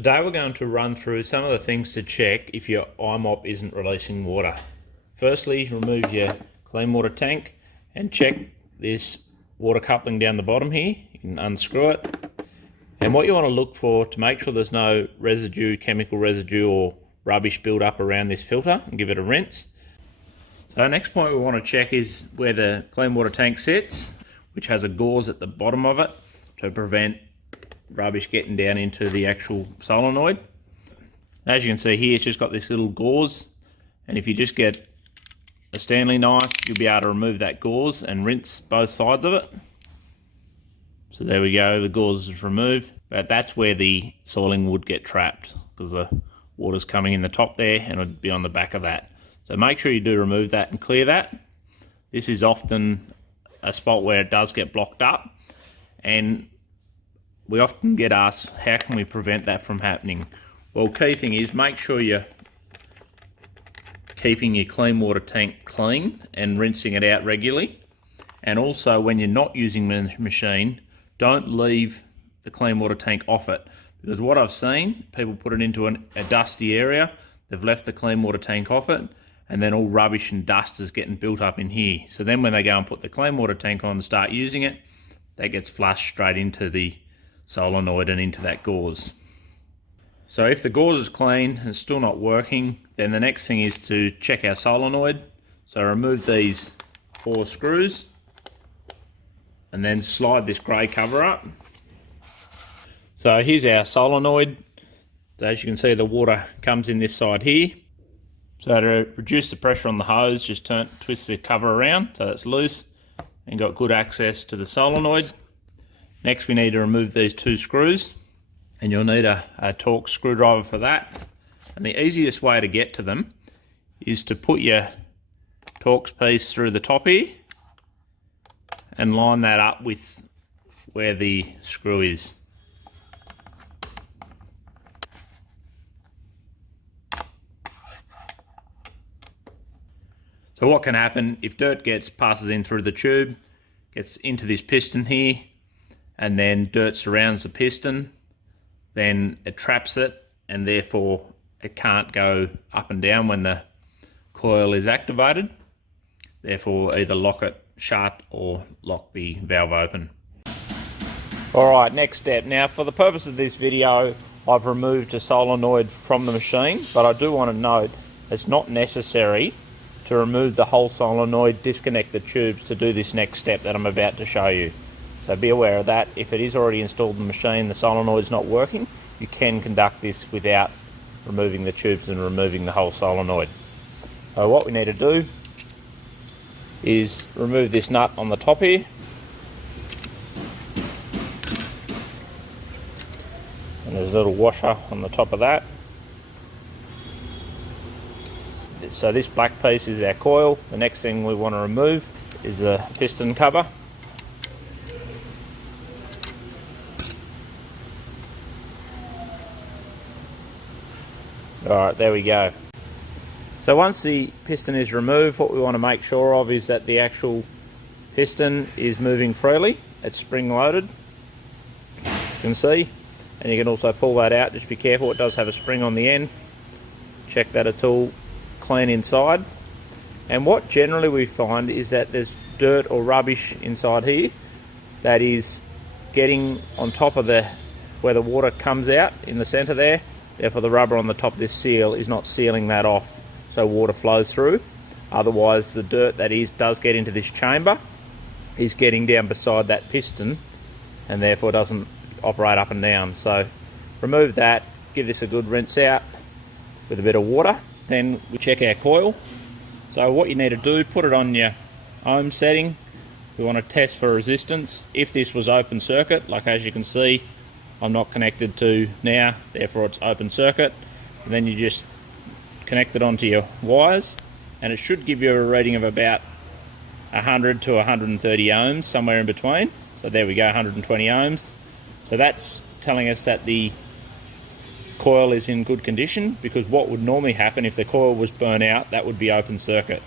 Today we're going to run through some of the things to check if your iMop isn't releasing water. Firstly, remove your clean water tank and check this water coupling down the bottom here. You can unscrew it. And what you want to look for to make sure there's no residue, chemical residue or rubbish build up around this filter, and give it a rinse. So next point we want to check is where the clean water tank sits, which has a gauze at the bottom of it to prevent rubbish getting down into the actual solenoid. As you can see here, it's just got this little gauze, and if you just get a Stanley knife, you'll be able to remove that gauze and rinse both sides of it. So there we go, the gauze is removed, but that's where the soiling would get trapped because the water's coming in the top there and it would be on the back of that. So make sure you do remove that and clear that. This is often a spot where it does get blocked up, and we often get asked, how can we prevent that from happening? Well, key thing is make sure you're keeping your clean water tank clean and rinsing it out regularly. And also when you're not using the machine, don't leave the clean water tank off it. Because what I've seen, people put it into a dusty area, they've left the clean water tank off it, and then all rubbish and dust is getting built up in here. So then when they go and put the clean water tank on and start using it, that gets flushed straight into the solenoid and into that gauze. So if the gauze is clean and still not working, then the next thing is to check our solenoid. So remove these 4 screws and then slide this grey cover up. So here's our solenoid. So as you can see, the water comes in this side here. So to reduce the pressure on the hose, just twist the cover around so it's loose and got good access to the solenoid. Next we need to remove these 2 screws, and you'll need a Torx screwdriver for that. And the easiest way to get to them is to put your Torx piece through the top here and line that up with where the screw is. So what can happen if dirt passes in through the tube, gets into this piston here, and then dirt surrounds the piston, then it traps it, and therefore it can't go up and down when the coil is activated. Therefore either lock it shut or lock the valve open. Alright, next step. Now for the purpose of this video, I've removed a solenoid from the machine, but I do want to note it's not necessary to remove the whole solenoid, disconnect the tubes to do this next step that I'm about to show you. So be aware of that. If it is already installed in the machine, the solenoid's not working, you can conduct this without removing the tubes and removing the whole solenoid. So what we need to do is remove this nut on the top here. And there's a little washer on the top of that. So this black piece is our coil. The next thing we want to remove is the piston cover. Alright, there we go. So once the piston is removed, what we want to make sure of is that the actual piston is moving freely. It's spring loaded, you can see, and you can also pull that out. Just be careful, it does have a spring on the end. Check that it's all clean inside. And what generally we find is that there's dirt or rubbish inside here that is getting on top of where the water comes out in the center there. Therefore the rubber on the top of this seal is not sealing that off so water flows through. Otherwise the dirt that does get into this chamber is getting down beside that piston and therefore doesn't operate up and down. So remove that, give this a good rinse out with a bit of water. Then we check our coil. So what you need to do, put it on your ohm setting. We want to test for resistance. If this was open circuit, like as you can see, I'm not connected to now, therefore it's open circuit. And then you just connect it onto your wires, and it should give you a reading of about 100 to 130 ohms, somewhere in between. So there we go, 120 ohms. So that's telling us that the coil is in good condition, because what would normally happen if the coil was burnt out, that would be open circuit.